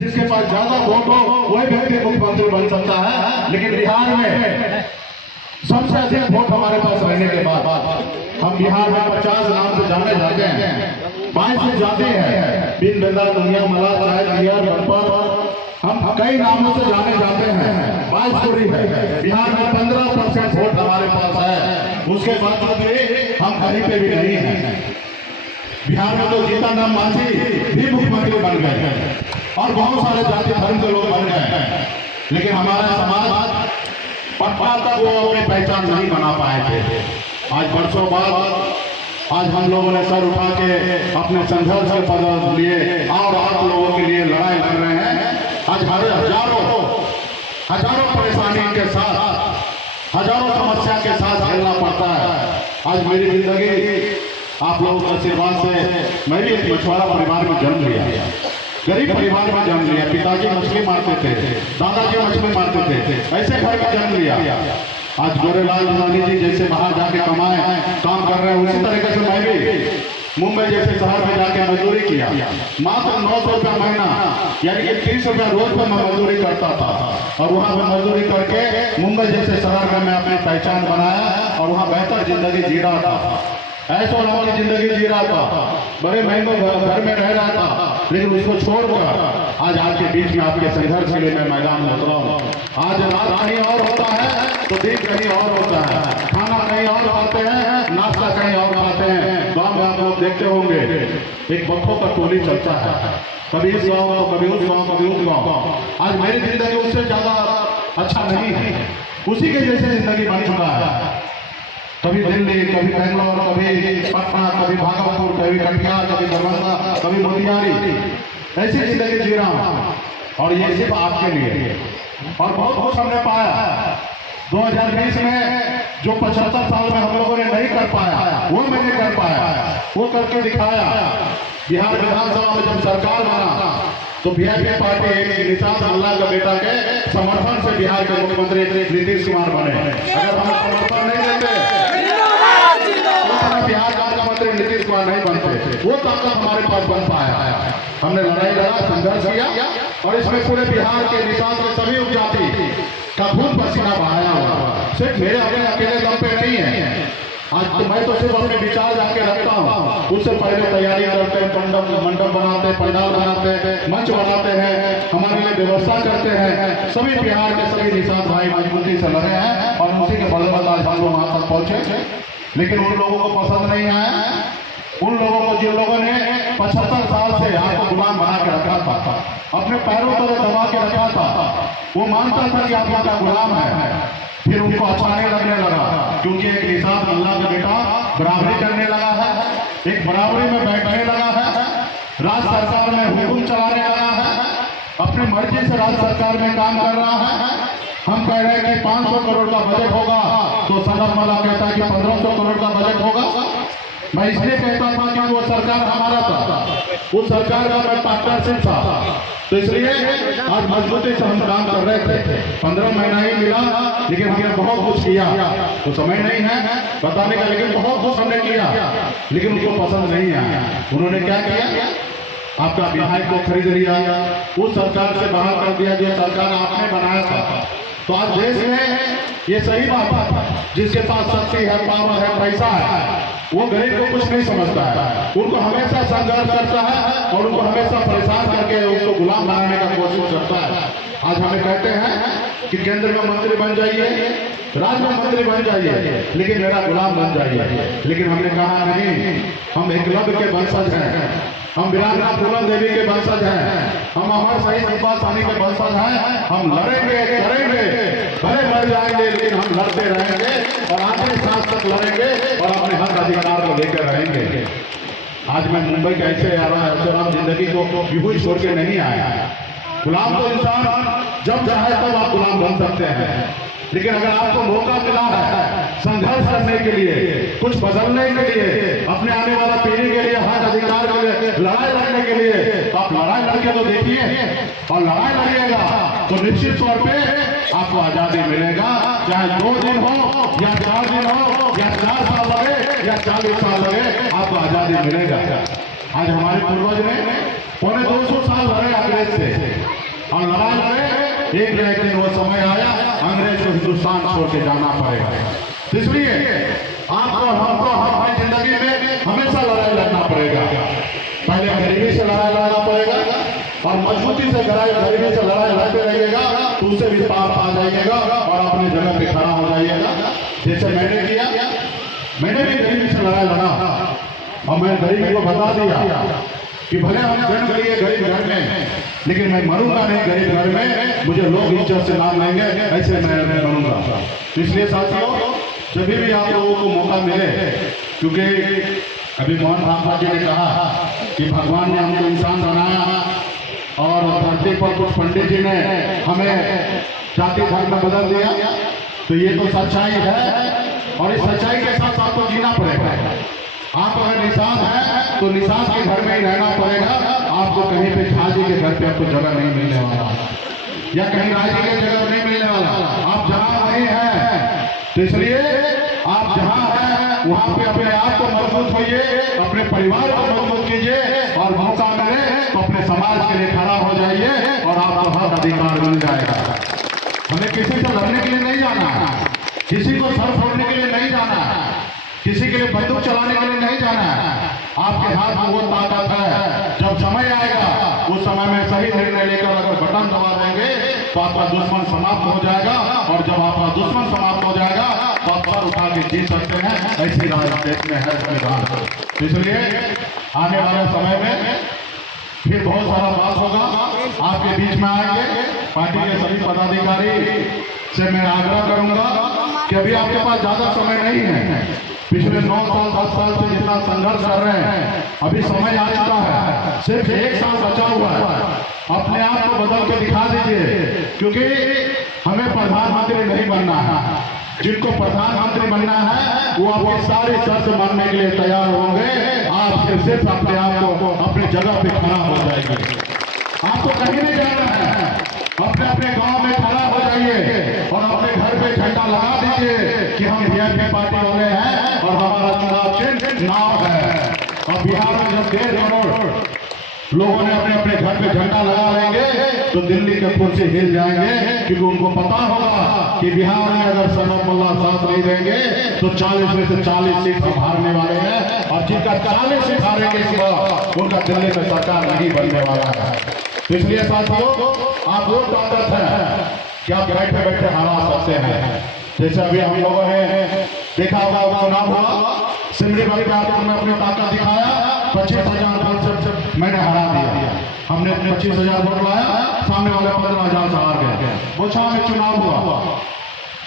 जिसके पास ज्यादा वोट हो वही व्यक्ति मुख्यमंत्री बन सकता है। लेकिन बिहार में सबसे अधिक वोट हमारे पास रहने के बाद हम बिहार में 50 नाम से जाने जाते हैं, 22 जाते हैं, बिन बेला दुनिया मला चाय दिया गणपत, हम कई नामों से जाने जाते हैं। 22 है बिहार में 15% वोट हमारे पास है। उसके बाद हम कहीं पे भी नहीं है। बिहार में तो जीतन मांझी भी मुख्यमंत्री बन गए और बहुत सारे जाति धर्म के लोग बन गए, लेकिन हमारा समाज पक्का तक वो अपनी पहचान नहीं बना पाए थे। आज वर्षों बाद आज हम लोगों ने सर उठा के अपने संघर्ष के पद लिए और आप लोगों के लिए लड़ाई लड़ रहे हैं। आज हजारों परेशानी के साथ, हजारों समस्या के साथ झेलना पड़ता है। आज मेरी जिंदगी आप लोगों के आशीर्वाद से मैं भी एक मछुआरा परिवार में जन्म लिया, गरीब परिवार में जन्म लिया। पिताजी मछली मारते थे, दादाजी मछली मारते थे, ऐसे घर में जन्म लिया। आज गोरेलाल नंदानी जी जैसे बाहर जाके कमाए काम कर रहे हैं, उसी तरीके से मैं भी मुंबई जैसे शहर में जाके मजदूरी किया। मात्र 900 रुपया महीना यानी कि 30 रुपया रोज पर मैं मजदूरी करता था और वहाँ पर मजदूरी करके मुंबई जैसे शहर में मैं अपनी पहचान बनाया और वहाँ बेहतर जिंदगी जी रहा था। ऐसा वाली जिंदगी जी रहा था, बड़े महंगे घर में रह रहा था, लेकिन उसको छोड़कर आज आपके बीच में आपके संघर्ष के लिए मैं मैदान में उतरा हूँ। आज रात कहीं और होता है तो दिन कहीं और होता है, खाना कहीं और खाते हैं, नाश्ता कहीं और खाते हैं। गाँव में आप लोग देखते होंगे एक बच्चों का टोली चलता है, कभी इस गाँव तो कभी उस गाँव, कभी उस गाँव। आज मेरी जिंदगी उससे ज्यादा अच्छा नहीं है, उसी के जैसे जिंदगी बन चुका है। कभी दिल्ली, कभी बेंगलोर, कभी पटना, कभी भागलपुर, कभी कटिहार, कभी दरभंगा, कभी मोतिहारी, ऐसी जिंदगी जी रहा हूँ और ये सिर्फ आपके लिए। और बहुत कुछ हमने पाया 2020 में, जो 75 साल में हम लोगों ने नहीं कर पाया वो मैंने कर पाया, वो करके दिखाया। बिहार विधानसभा में जब सरकार बना तो वीआईपी पार्टी निषाद मल्ला का बेटा के समर्थन से बिहार के मुख्यमंत्री नीतीश कुमार बने। अगर हम समर्थन नहीं देते बिहार का मुख्यमंत्री नीतीश कुमार नहीं बनते। वो ताकत हमारे पास बन पाया। हमने लड़ाई लड़ा, संघर्ष किया और इसमें पूरे बिहार के निषाद के सभी उपजाति का खून पसीना बहाया हुआ। सिर्फ मेरे अकेले दम पे नहीं है। आज तो मैं तो सिर्फ अपने विचार जाके रखता हूँ, उससे पहले तैयारी करते हैं, मंडप बनाते हैं, पंडाल बनाते हैं, मंच बनाते हैं, हमारे लिए व्यवस्था करते हैं। सभी बिहार के सभी निषाद भाई मजबूती से लड़े हैं और उसी के बदौलत आज हम लोग वहां तक पहुंचे। लेकिन उन लोगों को पसंद नहीं आया, उन लोगों को जिन लोगों ने 75 साल से आपको गुलाम बना के रखा था, अपने पैरों पर दबा के रखा था, वो मानता था कि आप आपका गुलाम है। फिर उनको अचाने लगने लगा क्योंकि एक निषाद मल्ला का बेटा बराबरी करने लगा है, एक बराबरी में बैठने लगा है, राज्य सरकार में हुकुम चलाने लगा है, अपनी मर्जी से राज्य सरकार में काम कर रहा है। हम कह रहे हैं कि 500 करोड़ का बजट होगा तो सदर मल्ला कहता है कि 1500 करोड़ का बजट होगा। मैं इसलिए कहता था कि वो सरकार हमारा था, उस सरकार का मैं पार्टनरशिप था, तो इसलिए आज मजबूती से हम काम कर रहे थे। 15 महीना ही मिला, लेकिन हमने बहुत कुछ किया। तो समय नहीं है बताने का, लेकिन बहुत कुछ हमने किया, लेकिन उनको पसंद नहीं आया। उन्होंने क्या किया, आपका विधायक को खरीद लिया, उस सरकार से बाहर कर दिया जो सरकार आपने बनाया था। तो आज देश में ये सही बात है, जिसके पास शक्ति है, पावर है, पैसा है, वो गरीब को कुछ नहीं समझता है, उनको हमेशा संघर्ष करता है और उनको हमेशा परेशान करके उसको गुलाम बनाने का कोशिश करता है। आज हमें कहते हैं कि केंद्र में मंत्री बन जाइए, राज्य में मंत्री बन जाइए, लेकिन मेरा गुलाम बन जाइए। लेकिन हमने कहा नहीं, हम एकलव्य के वंशज हैं, हम वीरांगना फूलन देवी के वंशज हैं, हम अमर शहीद शिल्पा सानी के वंशज हैं। हम लड़ेंगे, करेंगे, भले मर जाएंगे, लेकिन हम लड़ते रहेंगे और आखिरी सांस तक लड़ेंगे और अपने हक अधिकार को लेकर रहेंगे। आज मैं मुंबई कैसे आ रहा है, ऐसे जिंदगी को यूं छोड़ के नहीं आया। गुलाम तो इंसान जब चाहे तब आप गुलाम बन सकते हैं, लेकिन अगर आपको मौका मिला है संघर्ष करने के लिए, कुछ बदलने के लिए, अपने आने वाला पीढ़ी के लिए, हक अधिकार के लिए लड़ाई लड़ने के लिए, तो आप लड़ाई लड़के तो देखिए और लड़ाई लड़िएगा तो निश्चित तौर पे आपको आजादी मिलेगा। चाहे 2 दिन हो या 4 दिन हो या 4 साल लगे या 40 साल लगे, आपको आजादी मिलेगा। आज हमारे पूर्वज ने 250 साल लड़े अंग्रेज से, और लड़ाई लड़े, एक न एक दिन वो समय आया अंग्रेज को हिंदुस्तान छोड़ के जाना पड़ेगा। इसलिए आपको हमको हमारी जिंदगी में हमेशा लड़ाई लड़ना पड़ेगा। पहले गरीबी से लड़ाई लड़ना पड़ेगा, और मजबूती से गरीबी से लड़ाई लड़ते रहिएगा तो उससे भी पार पा जाइएगा और अपने जगह पे खड़ा हो जाइएगा। जैसे मैंने किया, मैंने भी गरीबी से लड़ाई लड़ा, और मैं गरीबी को बता दिया कि भले हम जन्म लिए गरीब घर में, लेकिन मैं मरूंगा नहीं गरीब घर में, मुझे लोग इज्जत से नाम लेंगे, ऐसे मैं मरूंगा। इसलिए साथियों, जब भी आप लोगों को मौका मिले, क्योंकि अभी मोहन भागवत जी ने कहा कि भगवान ने हमको इंसान बनाया और धरती पर कुछ पंडित जी ने हमें जाति धर्म में बदल दिया, तो ये तो सच्चाई है, और इस सच्चाई के साथ आपको जीना पड़ेगा। आप अगर निषाद हैं तो निषाद के घर में ही रहना पड़ेगा। आपको कहीं पे झाजी के घर पे आपको जगह नहीं मिलने वाला, या कहीं राजी के जगह नहीं मिलने वाला। आप जहाँ वहीं हैं, तो इसलिए आप जहाँ हैं वहाँ पे अपने आप को मजबूत होइए, अपने परिवार को मजबूत कीजिए, और मौका मिले तो अपने समाज के लिए खड़ा हो जाइए, और आपको हक अधिकार मिल जाएगा। हमें किसी से लड़ने के लिए नहीं जाना, किसी को सर फोड़ने के लिए नहीं जाना, किसी के लिए बंदूक चलाने के लिए नहीं जाना है। आपके हाथ में वो ताकत है, जब समय आएगा उस समय में सही निर्णय लेकर अगर बटन दबा देंगे तो आपका दुश्मन समाप्त हो जाएगा, और जब आपका दुश्मन समाप्त हो जाएगा तो आप सर उठा के जीत सकते हैं। ऐसी राजनीति में है संविधान। इसलिए आने वाले समय में फिर बहुत सारा बात होगा, आपके बीच में आएंगे। पार्टी के सभी पदाधिकारी से मैं आग्रह करूंगा कि अभी आपके पास ज्यादा समय नहीं है। पिछले 9 साल 10 साल से जितना संघर्ष कर रहे हैं, अभी समय आ चुका है, सिर्फ 1 साल बचा हुआ है। अपने आप को बदल के दिखा दीजिए, क्योंकि हमें प्रधानमंत्री नहीं बनना है। जिनको प्रधानमंत्री बनना है वो आपकी सारी शर्त मानने के लिए तैयार होंगे। आप सिर्फ अपने आप को अपनी जगह पे खड़ा हो जाएंगे। आपको कहीं नहीं जाना है, अपने अपने गांव में खड़ा हो जाइए और अपने घर पे झंडा लगा दीजिए कि हम वीआईपी पार्टी वाले हैं और हमारा चुनाव चिन्ह नाव है। और बिहार में जब 1.5 करोड़ लोगों ने अपने अपने घर पे झंडा लगा लेंगे तो दिल्ली के कुर्सी हिल जाएंगे, क्योंकि उनको पता होगा कि बिहार में अगर सनतुल्लाह साथ नहीं देंगे तो 40 में से 40 सीट हम हारने वाले हैं, और जिनका 40 सीट हारेंगे इस बार उनका दिल्ली में सरकार नहीं बनने वाला है। इसलिए साथियों, आप वो ताकत है कि आप बैठे बैठे हरा सकते हैं। जैसे अभी हम लोगों ने देखा होगा, चुनाव हुआ, सिमरी में अपनी ताकत दिखाया, 25,000 वोट से मैंने हरा दिया। हमने 25,000 वोट लाया, सामने वाले 15,000 से हार गए। बोछा में चुनाव हुआ,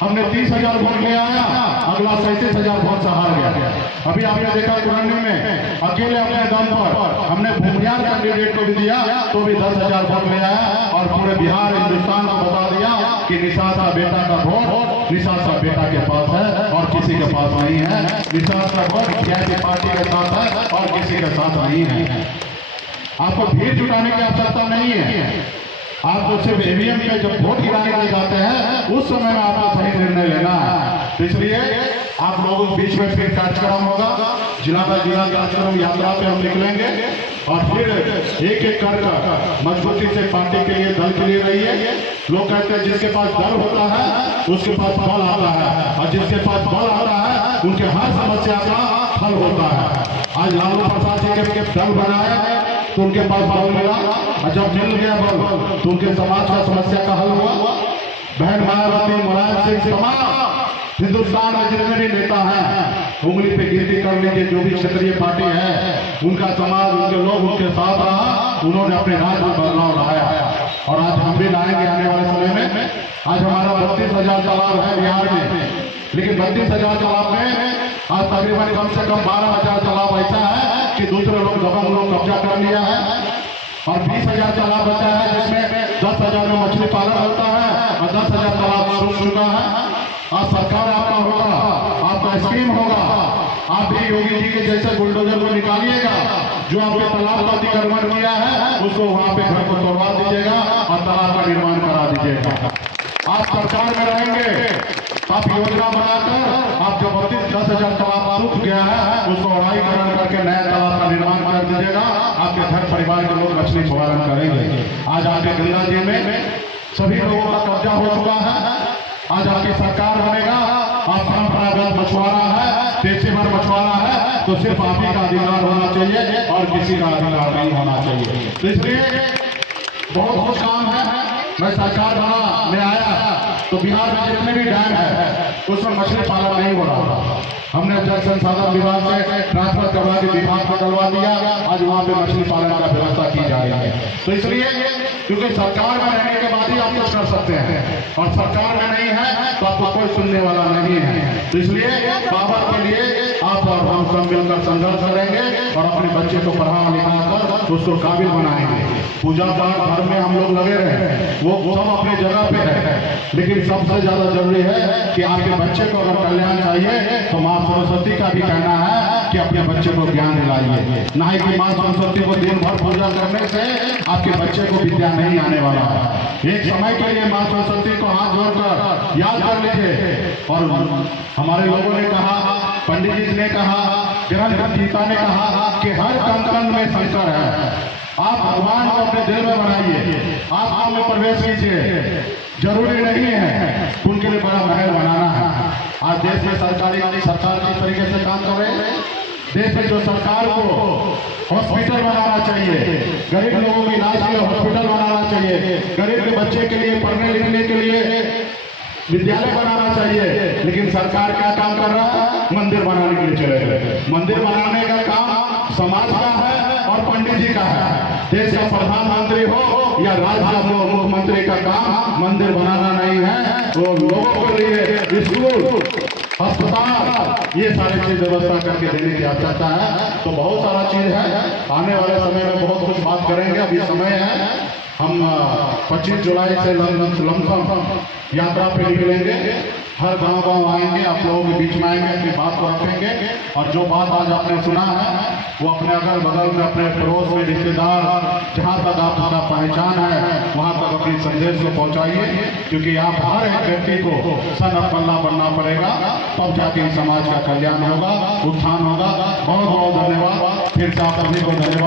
हमने 30,000 वोट ले आया, अगला 37,000 वोट से हार गया। अभी आपने देखा कुरंडी में अकेले अपने दम पर हमने भूमियार कैंडिडेट को भी दिया तो भी 10,000 वोट ले आया, और पूरे बिहार हिंदुस्तान को बता दिया कि निषाद का बेटा का वोट निषाद का बेटा के पास है और किसी के पास नहीं है। निषाद का वोट वीआईपी पार्टी के साथ है और किसी के साथ नहीं है। आपको भीड़ जुटाने की आवश्यकता नहीं है। आपको सिर्फ ईवीएम में जब वोट गिराने के लिए जाते हैं उस समय में आपको सही निर्णय लेना है। इसलिए आप लोगों के बीच में फिर कार्यक्रम होगा, जिला का जिला कार्यक्रम यात्रा पे हम निकलेंगे, और फिर एक एक कर मजबूती से पार्टी के लिए, दल के लिए रहिए। लोग कहते हैं जिसके पास दल होता है उसके पास बल आता है, और जिसके पास बल आता है उनके हर समस्या का हल होता है। आज लालू प्रसाद जी के दल बनाया तो उनके पास बल मिला, और जब मिल गया बल तो उनके समाज का समस्या का हल हुआ। बहन मायावती, मुलायम सिंह, तमाम हिंदुस्तान में जितने भी नेता हैं उंगली पे गिनती कर लीजिए, जो भी क्षेत्रीय पार्टी है उनका समाज, उनके लोग उनके साथ रहा, उन्होंने अपने राज्य में बदलाव लाया, और आज हम भी लाएंगे आने वाले समय में। आज हमारा 32,000 तालाब है बिहार में, लेकिन 32,000 तालाब में आज तकरीबन कम से कम 12,000 तालाब ऐसा है कि दूसरे लोग दबंग लोग कब्जा कर लिया है, और 20,000 तालाब बचा है जिसमें 10,000 में मछली पालन होता है और 10,000 तालाब सूख चुका है। आज सरकार आपका होगा, आपका स्कीम होगा, आप भी योगी जी के जैसे बुलडोजर को निकालिएगा, जो आपके तालाब का अतिक्रमण किया है उसको वहां पे घर को तोड़वा दीजिएगा और तालाब का निर्माण करा दीजिएगा। आप सरकार में रहेंगे, आप योजना बनाकर आप जो 10,000 तालाब सूख गया है उसको अढ़ाईकरण करके नया तालाब का निर्माण कर दीजिएगा, आपके घर परिवार के लोग मछली पालन करेंगे। आज आपके गंगा जी में सभी लोगों का कब्जा हो चुका है। आज आपकी सरकार बनेगा, आप परंपरागत मछुआरा है, पेशेवर मछुआरा है, तो सिर्फ आप ही का अधिकार होना चाहिए और किसी का अधिकार नहीं होना चाहिए। तो इसलिए बहुत कुछ काम है। मैं सरकार द्वारा में आया तो बिहार में जितने भी डैम है उसमें मछली पालन नहीं हो रहा था। हमने जल संसाधन विभाग से ट्रांसफर करवा के विभाग को डलवा दिया, आज वहाँ पे मछली पालन का व्यवस्था की जा रही है। तो इसलिए क्योंकि सरकार में रहने के बाद ही आप कुछ कर सकते हैं, और सरकार में नहीं है तो आपको कोई सुनने वाला नहीं है। तो इसलिए बाबा के लिए आप और हम सब मिलकर संघर्ष करेंगे और अपने बच्चे को पढ़ा लिखा कर उसको काबिल बनाएंगे। पूजा पाठ घर में हम लोग लगे रहे, वो सब अपनी जगह पे है, लेकिन सबसे ज्यादा जरूरी है कि आपके बच्चे को अगर कल्याण चाहिए तो माँ सरस्वती का भी कहना है कि अपने बच्चे को ज्ञान दिलाइए, ना ही कि माँ सरस्वती को दिन भर पूजा करने से आपके बच्चे को विद्या नहीं आने वाला है। एक समय के लिए माँ सरस्वती को हाथ जोड़कर याद कर लीजिए। और हमारे लोगों ने कहा, पंडित जी ने कहा, ग्रंथ गीता ने कहा कि हर कण कण में शंकर है। आप भगवान को अपने दिल में बनाइए, आत्मा में प्रवेश कीजिए। जरूरी नहीं है उनके लिए बड़ा महल बनाना है। आज देश में सरकार किस तरीके से काम कर रहे हैं। देश में जो सरकार को हॉस्पिटल बनाना चाहिए, गरीब लोगों की इलाज के लिए हॉस्पिटल बनाना चाहिए, गरीब के बच्चे के लिए पढ़ने लिखने के लिए विद्यालय बनाना चाहिए, लेकिन सरकार क्या काम कर रहा है? मंदिर बनाने के लिए चले गए। मंदिर बनाने का काम समाज का है और पंडित जी का है। देश का प्रधानमंत्री हो या राज्य का मुख्यमंत्री का काम मंदिर बनाना नहीं है, वो लोगों के लिए स्कूल, अस्पताल, ये सारी चीज व्यवस्था करके देने की आवश्यकता है। तो बहुत सारा चीज है, आने वाले समय में बहुत कुछ बात करेंगे। अभी समय है, हम 25 जुलाई से लमसम यात्रा पे निकलेंगे, हर गांव आएंगे, आप लोगों के बीच में आएंगे, अपनी बात को रखेंगे। और जो बात आज आपने सुना है वो अपने अगल बगल में, अपने पड़ोस में, रिश्तेदार, जहाँ तक आपका पहचान है वहाँ तक अपनी संदेश को पहुँचाइए, क्योंकि आप हर एक व्यक्ति को सनअपल्ला बनना पड़ेगा, तब जाके समाज का कल्याण होगा, उत्थान होगा। बहुत बहुत धन्यवाद, फिर से आप सभी को धन्यवाद।